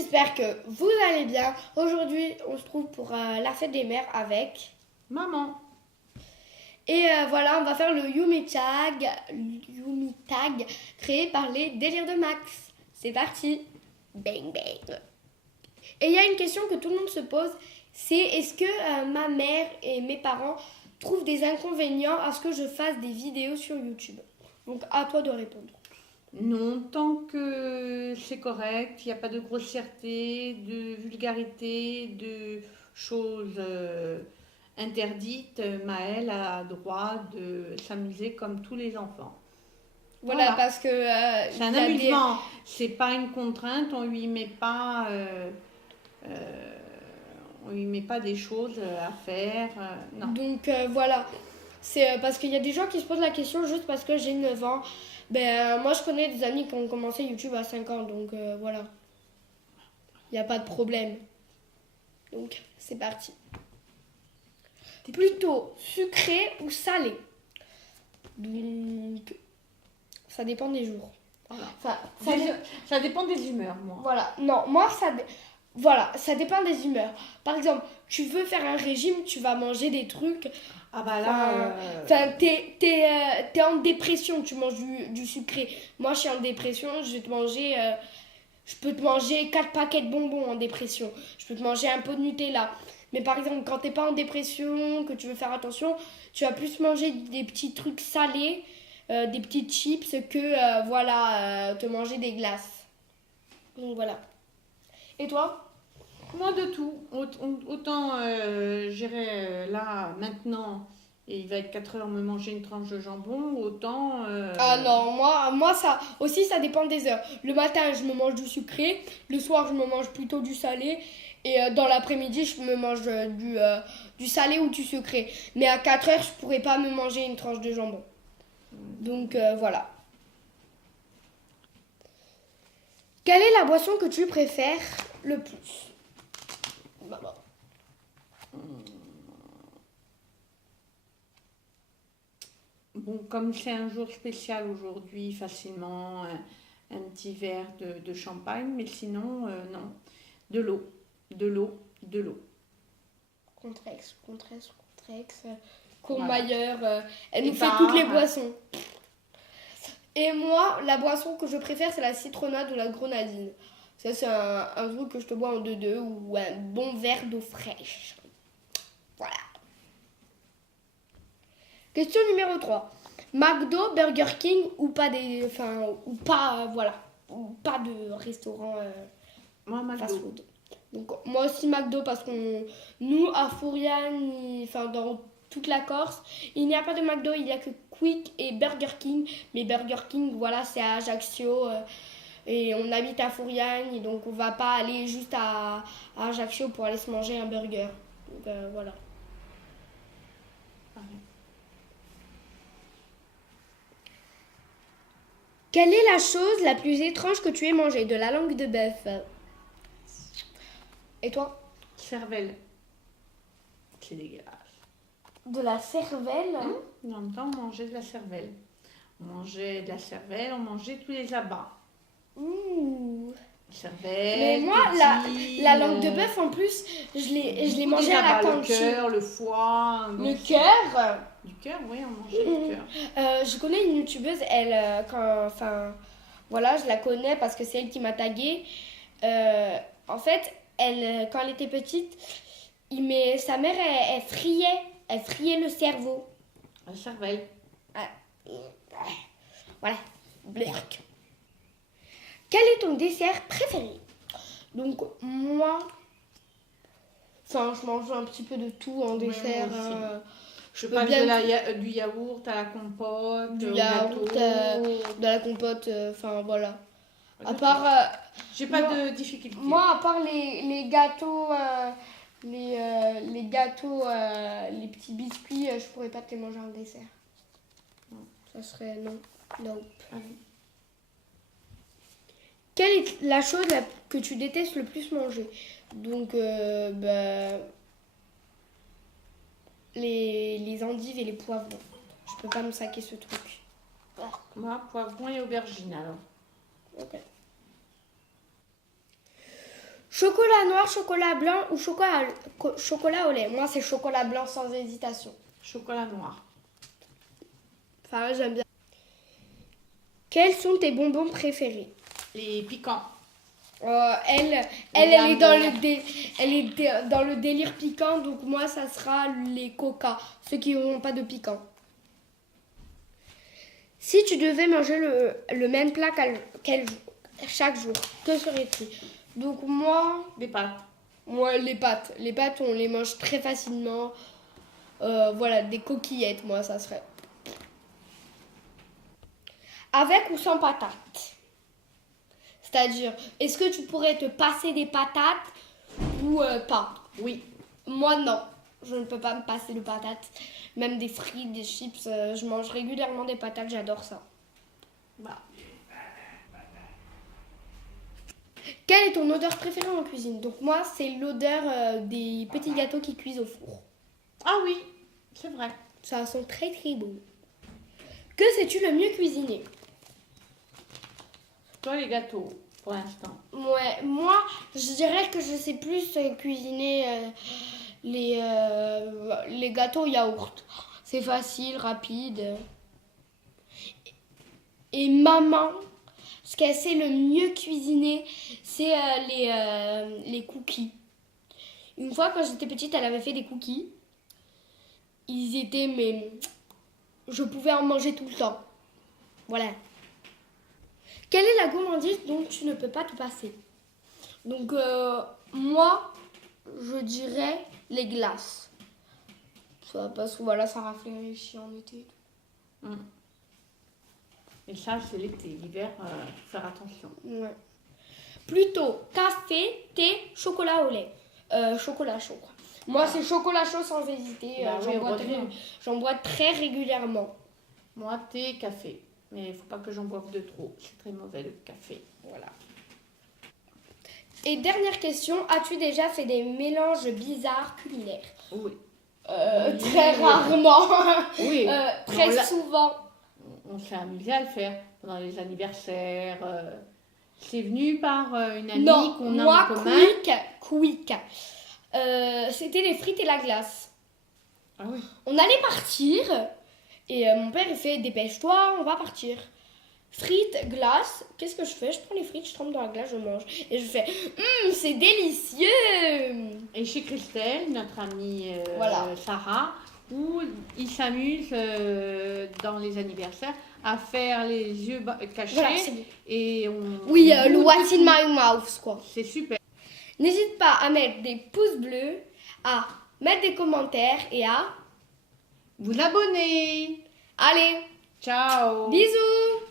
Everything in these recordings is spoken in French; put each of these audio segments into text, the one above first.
j'espère que vous allez bien. Aujourd'hui, on se trouve pour la fête des mères avec Maman. Et voilà, on va faire le Yumi Tag créé par les délires de Max. C'est parti. Bang bang. Et il y a une question que tout le monde se pose, c'est est-ce que ma mère et mes parents trouvent des inconvénients à ce que je fasse des vidéos sur YouTube? Donc à toi de répondre. Non, tant que c'est correct, il n'y a pas de grossièreté, de vulgarité, de choses interdites, Maëlle a droit de s'amuser comme tous les enfants. Voilà, Voilà. parce que C'est un il y a des... amusement, c'est pas une contrainte, euh, on lui met pas des choses à faire, non. Donc voilà, c'est parce qu'il y a des gens qui se posent la question juste parce que j'ai 9 ans. Moi je connais des amis qui ont commencé YouTube à 5 ans, donc voilà, il n'y a pas de problème. Donc c'est parti. Plutôt sucré ou salé? Donc ça dépend des jours. Voilà. Enfin, Ça dépend des humeurs, moi. voilà, non, moi voilà, ça dépend des humeurs. Par exemple, tu veux faire un régime, tu vas manger des trucs. Ah bah là, Enfin, t'es en dépression, tu manges du sucré. Moi, je suis en dépression, je peux te manger 4 paquets de bonbons en dépression. Je peux te manger un pot de Nutella. Mais par exemple, quand t'es pas en dépression, que tu veux faire attention, tu vas plus manger des petits trucs salés, des petits chips que, te manger des glaces. Donc voilà. Et toi? moi de tout. Autant j'irai là maintenant et il va être 4 heures me manger une tranche de jambon, autant. Ah non, moi ça aussi ça dépend des heures. Le matin je me mange du sucré, le soir je me mange plutôt du salé et dans l'après-midi je me mange du salé ou du sucré. Mais à 4 heures je pourrais pas me manger une tranche de jambon. Donc voilà. Quelle est la boisson que tu préfères le plus? Maman. Bon, comme c'est un jour spécial aujourd'hui, facilement un petit verre de champagne, mais sinon, non. De l'eau, de l'eau, de l'eau. Contrex, Voilà. Courmayeur, elle Et nous fait toutes les par, boissons. Et moi, la boisson que je préfère, c'est la citronnade ou la grenadine. Ça, c'est un truc que je te bois en 2-2 ou un bon verre d'eau fraîche. Voilà. Question numéro 3. McDo, Burger King ou pas des... Enfin, ou pas, voilà. Ou pas de restaurant moi, fast McDo. food. Donc, moi aussi McDo parce qu'on... Nous, à Fouriane, enfin, dans toute la Corse, il n'y a pas de McDo, il n'y a que Quick et Burger King. Mais Burger King, voilà, c'est à Ajaccio. Et on habite à Fouriane, et donc on va pas aller juste à Ajaccio pour aller se manger un burger. Donc voilà. Quelle est la chose la plus étrange que tu aies mangée? De la langue de bœuf. Et toi? Cervelle. C'est dégueulasse. De la cervelle. En même temps, on mangeait de la cervelle. On mangeait de la cervelle, on mangeait tous les abats. Ouh. Cervelle, Mais moi, tétine, la langue de bœuf, en plus, je l'ai beaucoup mangée des à la abats, le cantine. cœur, le foie. Le donc- cœur. Du cœur, oui, on mangeait du cœur. Je connais une youtubeuse, elle, enfin, voilà, je la connais parce que c'est elle qui m'a taguée. En fait, elle, quand elle était petite, sa mère, elle friait le cerveau. La cervelle. Voilà, blurk. Quel est ton dessert préféré? Donc, moi, enfin, je mange un petit peu de tout en Ouais, dessert. moi aussi. Je peux passe bien du yaourt à la compote, du au yaourt, gâteau. de la compote, enfin voilà. À D'accord. part, J'ai pas moi- de difficulté. moi, à part les gâteaux, les gâteaux, les petits biscuits, je pourrais pas te les manger en dessert. Non. Ça serait non. Nope. Ah oui. Quelle est la chose que tu détestes le plus manger? Donc, les endives et les poivrons. Je peux pas me saquer ce truc. Moi, poivron et aubergine alors. Ok. Chocolat noir, chocolat blanc ou chocolat au lait. Moi, c'est chocolat blanc sans hésitation. Chocolat noir. Enfin, j'aime bien. Quels sont tes bonbons préférés? Les piquants. Elle est dans le délire piquant, donc moi, ça sera les coca, ceux qui n'auront pas de piquant. Si tu devais manger le même plat chaque jour, que serait-il? Donc moi, Des pâtes. moi, les pâtes. Les pâtes, on les mange très facilement. Voilà, des coquillettes, moi, ça serait. Avec ou sans patates? C'est-à-dire, est-ce que tu pourrais te passer des patates ou pas? Oui. Moi, non. Je ne peux pas me passer de patates. Même des frites, des chips. Je mange régulièrement des patates, j'adore ça. Bah. Quelle est ton odeur préférée en cuisine? Donc moi, c'est l'odeur des petits gâteaux qui cuisent au four. Ah oui, c'est vrai. Ça sent très très bon. Que sais-tu le mieux cuisiner? Toi, les gâteaux, pour l'instant. Ouais, moi, je dirais que je sais plus cuisiner les gâteaux yaourt. C'est facile, rapide. Et maman, ce qu'elle sait le mieux cuisiner, c'est les cookies. Une fois, quand j'étais petite, elle avait fait des cookies. Ils étaient, mais je pouvais en manger tout le temps. Voilà. Quelle est la gourmandise dont tu ne peux pas te passer? Donc, moi, je dirais les glaces. Ça, parce que voilà, ça rafraîchit en été. Et ça, c'est l'été. L'hiver, faut faire attention. Ouais. Plutôt café, thé, chocolat au lait. Chocolat chaud, quoi. Moi, c'est chocolat chaud sans hésiter. Bah oui, J'en bois très régulièrement. Moi, thé, café. Mais il ne faut pas que j'en boive de trop. C'est très mauvais le café. Voilà. Et dernière question, as-tu déjà fait des mélanges bizarres culinaires? Oui. Très rarement. Oui. Très souvent. On s'est amusé à le faire pendant les anniversaires. C'est venu par une amie qu'on a en commun. Quick. C'était les frites et la glace. Ah oui. On allait partir et mon père il fait dépêche-toi, on va partir. Frites, glace, qu'est-ce que je fais? Je prends les frites, je trempe dans la glace, je mange. Et je fais c'est délicieux! Et chez Christelle, notre amie Voilà. Sarah, où ils s'amusent dans les anniversaires à faire les yeux cachés. Voilà, c'est bon. Et Oui, on le goûte what's in tout. my mouth, quoi. C'est super. N'hésite pas à mettre des pouces bleus, à mettre des commentaires et à... Vous abonnez. Allez, Ciao. bisous!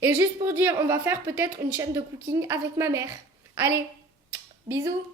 Et juste pour dire, on va faire peut-être une chaîne de cooking avec ma mère. Allez, bisous!